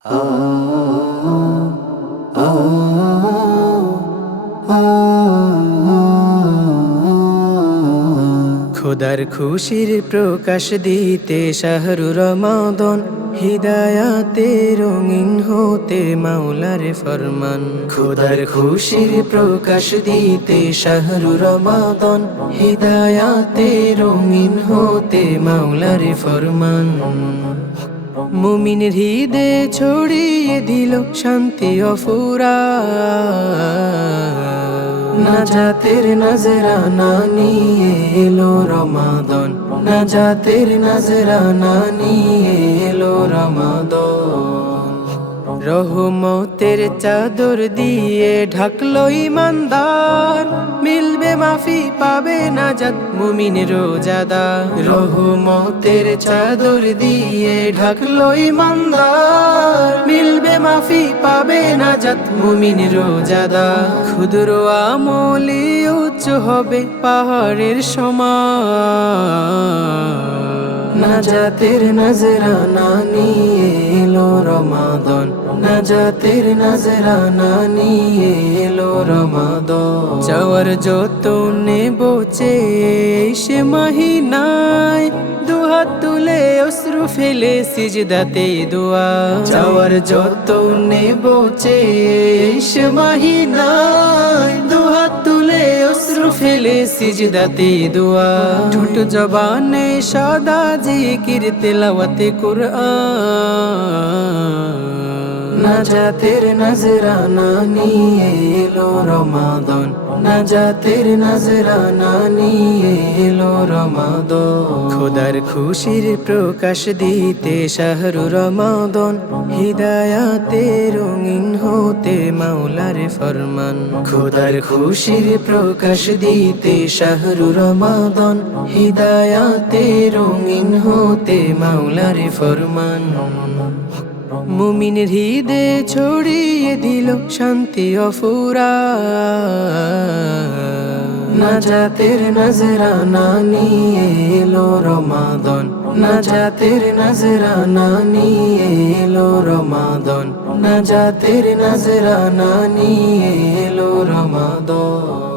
খোদার খুশির প্রকাশ দিতে শাহরু রমাদন, হিদায়াতে রঙিন হতে মাওলার ফরমান। খোদার খুশির প্রকাশ দিতে শাহরু রমাদন, হিদায়াতে রঙিন হতে মাওলার ফরমান। মুমিনের হৃদে ছড়িয়ে দিল শান্তি অফুরা, নাজাতের নজরানা নিয়ে এলো রমাদন, নাজাতের নজরানা নিয়ে এলো রমাদন। রহমতের চাদর দিয়ে ঢাকলো ইমানদার, মিলবে মাফি পাবে নাজাত মুমিন রোজাদার। রহমতের চাদর দিয়ে ঢাকলো ইমানদার, মিলবে মাফি পাবে নাজাত মুমিন রোজাদার। ক্ষুদ্র আমলি উচ্চ হবে পাহাড়ের সমান, নাজাতের নজরানা নিয়ে এলো রমাদন, নাজাতের নজরানা নিয়ে এলো রমাদন। যাওয়ার যত নেবো সে মহিনায়, দুহাত তুলে অশ্রু ফেলে সিজদাতে দোয়া। যাওয়ার যত নেবো সে মহিনায়, দুহাত তুলে অশ্রু ফেলে সিজদাতে দোয়া। ঠোঁট জবানে সদা জিকির তেলাওয়াতে কুরআন, নাজাতের নজরানা নিয়ে এলো রমাদন, নাজাতের নজরানা নিয়ে এলো রমাদন। খোদার খুশির প্রকাশ দিতে শাহরু রমাদন, হিদায়াতে রঙিন হতে মাওলার ফরমান। খোদার খুশির প্রকাশ দিতে শাহরু রমাদন, হিদায়াতে রঙিন হতে মাওলার ফরমান। মুমিনের হৃদে ছড়িয়ে দিল শান্তি অফুরা, নাজাতের নজরানা নিয়ে এলো রমাদন, নাজাতের নজরানা নিয়ে এলো রমাদন, নাজাতের নজরানা নিয়ে এলো রমাদন।